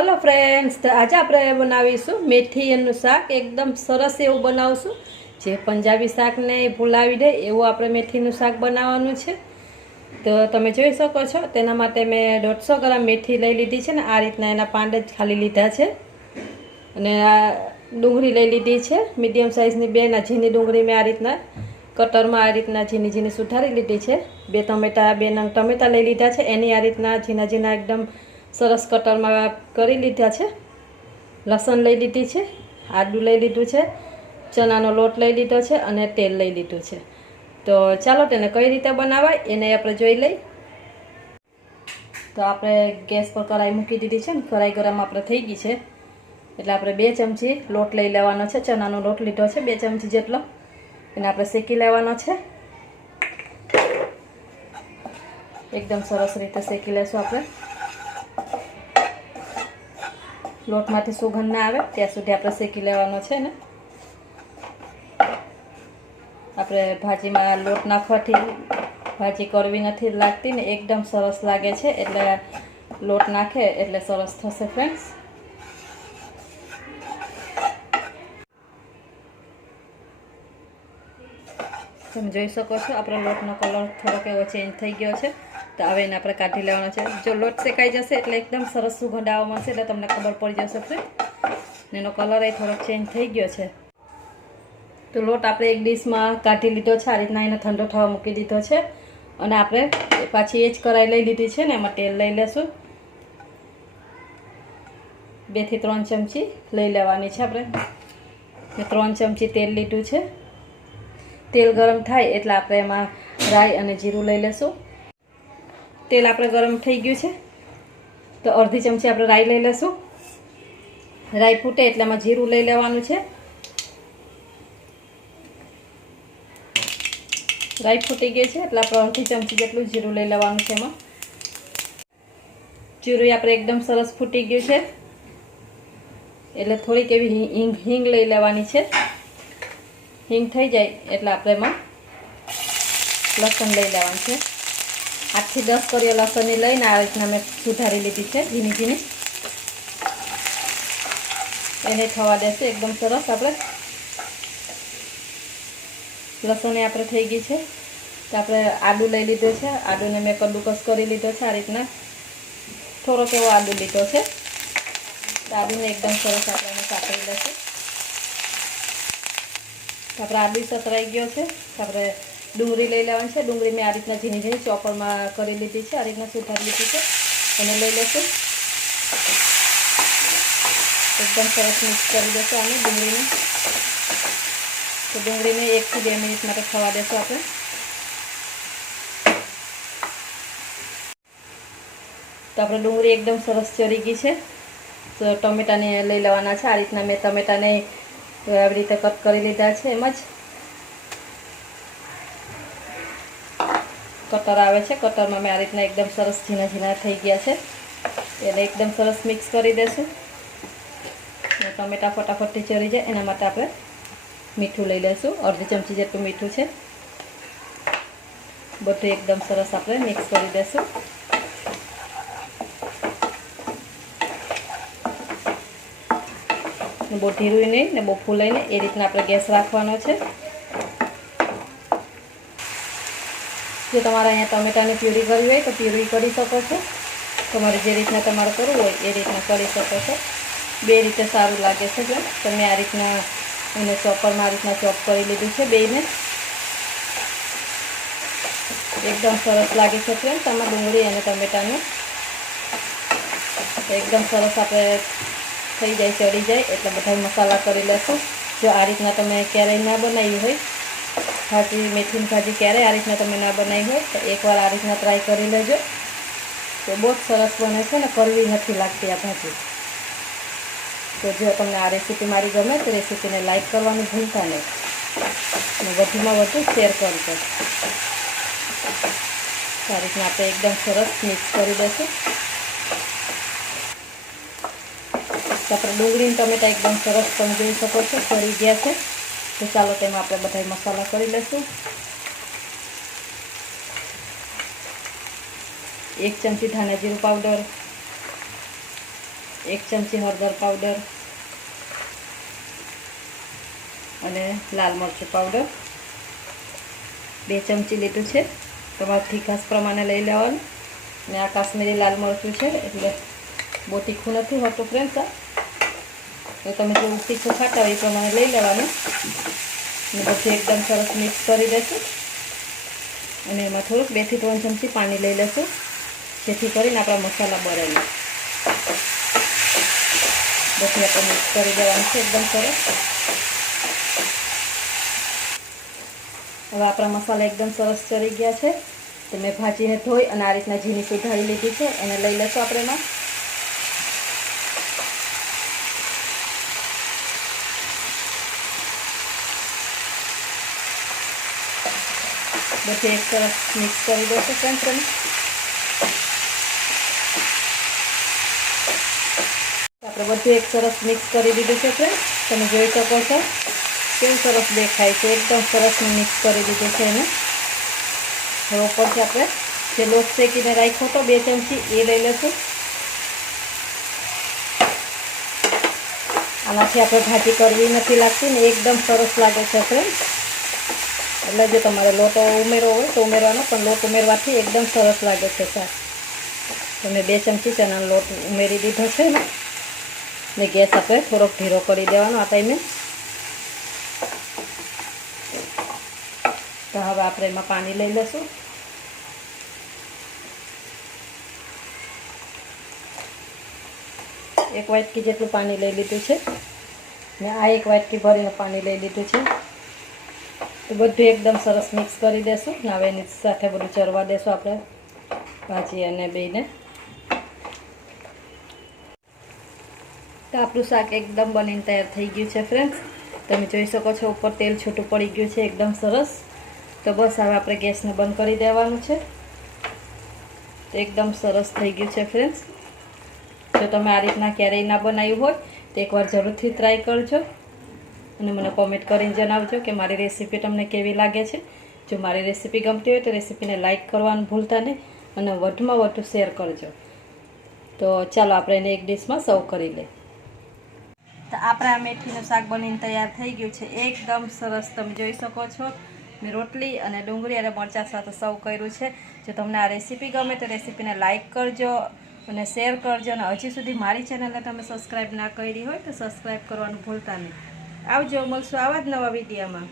Hello friends, તો આજે આપણે બનાવીશું મેથીનું શાક. એકદમ સરસ એવું બનાવશું, જે પંજાબી શાકને ભૂલાવી દે એવું આપણે મેથીનું શાક બનાવવાનું છે. તો તમે જોઈ શકો છો, તેના માટે મેં 150 ગ્રામ મેથી લઈ લીધી છે ને આ રીતના એના પાંદ જ ખાલી લીધા છે. અને આ ડુંગળી લઈ લીધી છે મીડિયમ સાઇઝની બે. ના ઝીણી ડુંગળી મેં આ રીતના કટરમાં આ રીતના ઝીણી ઝીણી સુધારી લીધી છે. બે નંગ ટમેટા લઈ લીધા છે, એની આ રીતના ઝીણા ઝીણા એકદમ સરસ કટરમાં કરી લીધા છે. લસણ લઈ લીધી છે, આદું લઈ લીધું છે, ચણાનો લોટ લઈ લીધો છે અને તેલ લઈ લીધું છે. તો ચાલો તેને કઈ રીતે બનાવાય એને આપણે જોઈ લઈ. તો આપણે ગેસ પર કઢાઈ મૂકી દીધી છે ને કઢાઈ ગરમ આપણે થઈ ગઈ છે, એટલે આપણે 2 ચમચી લોટ લઈ લેવાનો છે. ચણાનો લોટ લીધો છે 2 ચમચી જેટલો, એને આપણે શેકી લેવાનો છે. એકદમ સરસ રીતે શેકી લેશું આપણે. લોટમાંથી સુગંધ ના આવે ત્યાં સુધી આપણે શેકી લેવાનો છે ને. આપણે ભાજીમાં લોટ નાખવાથી ભાજી કડવી નથી લાગતી ને એકદમ સરસ લાગે છે, એટલે લોટ નાખે એટલે સરસ થશે ફ્રેન્ડ્સ. તમે જોઈ શકો છો આપણો લોટનો કલર થોડોક એવો ચેન્જ થઈ ગયો છે. તો હવે એને આપણે કાઢી લેવાનો છે. જો લોટ શેકાઈ જશે એટલે એકદમ સરસ સુગંધ આવવા મળશે, એટલે તમને ખબર પડી જશે ફ્રેન્ડ. એનો કલર એ થોડોક ચેન્જ થઈ ગયો છે. તો લોટ આપણે એક ડીશમાં કાઢી લીધો છે, આ રીતના એને ઠંડો થવા મૂકી દીધો છે. અને આપણે પાછી એ જ કઢાઈ લઈ લીધી છે ને એમાં તેલ લઈ લેશું. 2 થી 3 ચમચી લઈ લેવાની છે આપણે. મેં 3 ચમચી તેલ લીધું છે. તેલ ગરમ થાય એટલે આપણે એમાં રાઈ અને જીરું લઈ લેશું. તેલ આપણે ગરમ થઈ ગયું છે તો અડધી ચમચી આપણે રાઈ લઈ લેશું. રાઈ ફૂટે એટલે એમાં જીરું લઈ લેવાનું છે. રાઈ ફૂટી ગઈ છે એટલે આપણે અડધી ચમચી જેટલું જીરું લઈ લેવાનું છે. એમાં જીરું આપણે એકદમ સરસ ફૂટી ગયું છે એટલે થોડીક એવી હિંગ લઈ લેવાની છે. હિંગ થઈ જાય એટલે આપણે એમાં લસણ લઈ લેવાનું છે. 8 થી 10 કળીઓ લસણની લઈને આ રીતના મેં સુધારી લીધી છે ઝીણી ઝીણી. એને થવા દેશે એકદમ સરસ. આપણે લસણ આપણે થઈ ગઈ છે. તો આપણે આદું લઈ લીધું છે. આદુને મેં કદ્દુકસ કરી લીધો છે આ રીતના. થોડોક એવો આદું લીધો છે. આદુને એકદમ સરસ આપણે એને સાતળી લઈશું. આપણે આદુ સતરાઈ ગયો છે. આપણે ડુંગળી લઈ લેવાની છે. ડુંગળી મેં આ રીતના ઝીણી ઝીણી ચોપરમાં કરી લીધી છે, આ રીતના સુધારી લીધી છે. એને લઈ લઈશું. એકદમ સરસ મિક્સ કરી દઈશું આને ડુંગળીને. તો ડુંગળીને 1 થી 2 મિનિટ માટે થવા દેશું આપણે. તો આપણે ડુંગળી એકદમ સરસ ચડી ગઈ છે. તો ટમેટાને લઈ લેવાના છે. આ રીતના મેં ટમેટાને આવી રીતે કટ કરી લીધા છે. એમ જ કટર આવે છે, કટરમાં મેં આ રીતના એકદમ સરસ ઝીણા ઝીણા થઈ ગયા છે. એટલે એકદમ સરસ મિક્સ કરી દઈશું. ટમેટા ફટાફટથી ચડી જાય એના માટે આપણે મીઠું લઈ લઈશું. અડધી ચમચી જેટલું મીઠું છે. બધું એકદમ સરસ આપણે મિક્સ કરી દઈશું. બહુ ઢીરું નહીં ને બહુ ફૂલાય નહીં, એ રીતના આપણે ગેસ રાખવાનો છે. જો તમારે અહીંયા ટમેટાની પ્યુરી કરવી હોય તો પ્યુરી કરી શકો છો. તમારે જે રીતના તમારે કરવું હોય એ રીતના કરી શકો છો. બે રીતે સારું લાગે છે. જો તમે આ રીતના એને ચોપરમાં આ રીતના ચોપ કરી લીધું છે બેયને. એકદમ સરસ લાગે છે ફ્રેન્ડ. તમારે ડુંગળી અને ટમેટાનું એકદમ સરસ આપણે થઈ જાય, ચડી જાય એટલે બધા મસાલા કરી લેશું. જો આ રીતના તમે ક્યારેય ના બનાવી હોય ભાજી, મેથીની ભાજી ક્યારેય આ રીતના તમે ના બનાવી હોય તો એકવાર આ રીતના ટ્રાય કરી લેજો. તો બહુ જ સરસ બને છે ને કડવી નથી લાગતી આ ભાજી. તો જો તમને આ રેસીપી મારી ગમે તો રેસીપીને લાઈક કરવાનું ભૂલતા નહીં અને વધુમાં વધુ શેર કરજો. આ રીતના આપણે એકદમ સરસ મિક્સ કરી દઈશું. તો આપણે ડુંગળી ટમેટા એકદમ સરસ તમે જોઈ શકો છો ચડી ગયા છે. તો ચાલો તેમાં આપણે બધા મસાલા કરી લઈશું. 1 ચમચી ધાણા જીરું પાવડર, 1 ચમચી હળદર પાવડર અને લાલ મરચું પાવડર 2 ચમચી લીધું છે. તમારે તીખાસ પ્રમાણે લઈ લેવાનું. અને આ કાશ્મીરી લાલ મરચું છે એટલે બહુ તીખું નથી હોતું ફ્રેન્ડ્સ. તો તમે જેવું તીખું ખાતા હોય એ પ્રમાણે લઈ લેવાનું. અને બધું એકદમ સરસ મિક્સ કરી દેશું. અને એમાં થોડુંક 2 થી 3 ચમચી પાણી લઈ લેશું, જેથી કરીને આપણા મસાલા બળે નહીં. બધું આપણે મિક્સ કરી દેવાનું છે એકદમ સરસ. હવે આપણા મસાલા એકદમ સરસ ચડી ગયા છે. તો મેં ભાજીને ધોઈ અને આ રીતના ઝીણી સુધારી લીધી છે. એને લઈ લેશું આપણે એમાં. બધું એક સરસ મિક્સ કરી દઈશું ફ્રેન્ડ્સ. આપણે બધું એક સરસ મિક્સ કરી દીધું છે ફ્રેન્ડ્સ. તમે જોઈ શકો છો કેવું સરસ દેખાય છે. એકદમ સરસ મિક્સ કરી દીધું છે એને. હવે ઉપરથી આપણે જે લોટ શેકીને રાખ્યો હતો 2 ચમચી એ લઈ લઈશું. આનાથી આપણે ભાજી કરવી નથી લાગતી ને એકદમ સરસ લાગે છે ફ્રેન્ડ્સ. એટલે જો તમારે લોટ ઉમેરવો હોય તો ઉમેરવાનો, પણ લોટ ઉમેરવાથી એકદમ સરસ લાગે છે શાક. તમે 2 ચમચી ચણાનો લોટ ઉમેરી દીધો છે ને ગેસ આપણે થોડોક ધીરો કરી દેવાનો આ ટાઈમે. તો હવે આપણે એમાં પાણી લઈ લઈશું. એક વાટકી જેટલું પાણી લઈ લીધું છે ને આ 1 વાટકી ભરીને પાણી લઈ લીધું છે. તો બધું એકદમ સરસ મિક્સ કરી દેશું. ને હવે એની સાથે બધું ચરવા દેશું આપણે ભાજી અને બેયને. તો આપણું શાક એકદમ બનીને તૈયાર થઈ ગયું છે ફ્રેન્ડ્સ. તમે જોઈ શકો છો ઉપર તેલ છૂટું પડી ગયું છે એકદમ સરસ. તો બસ હવે આપણે ગેસને બંધ કરી દેવાનું છે. તો એકદમ સરસ થઈ ગયું છે ફ્રેન્ડ્સ. જો તમે આ રીતના ક્યારેય ના બનાવ્યું હોય તો એકવાર જરૂરથી ટ્રાય કરજો અને મને કોમેન્ટ કરીને જણાવજો કે મારી રેસીપી તમને કેવી લાગે છે. જો મારી રેસીપી ગમતી હોય તો રેસીપીને લાઇક કરવાનું ભૂલતા નહીં અને વધુમાં વધુ શેર કરજો. તો ચાલો આપણે એને એક ડીશમાં સર્વ કરી લઈએ. તો આપણે આ મેથીનું શાક બનીને તૈયાર થઈ ગયું છે એકદમ સરસ. તમે જોઈ શકો છો મેં રોટલી અને ડુંગળી અને મરચાં સાથે સર્વ કર્યું છે. જો તમને આ રેસીપી ગમે તો રેસીપીને લાઇક કરજો અને શેર કરજો. અને હજી સુધી મારી ચેનલને તમે સબસ્ક્રાઈબ ના કરી હોય તો સબસ્ક્રાઈબ કરવાનું ભૂલતા નહીં. આવજો, મળશું આવા જ નવા વિડીયોમાં.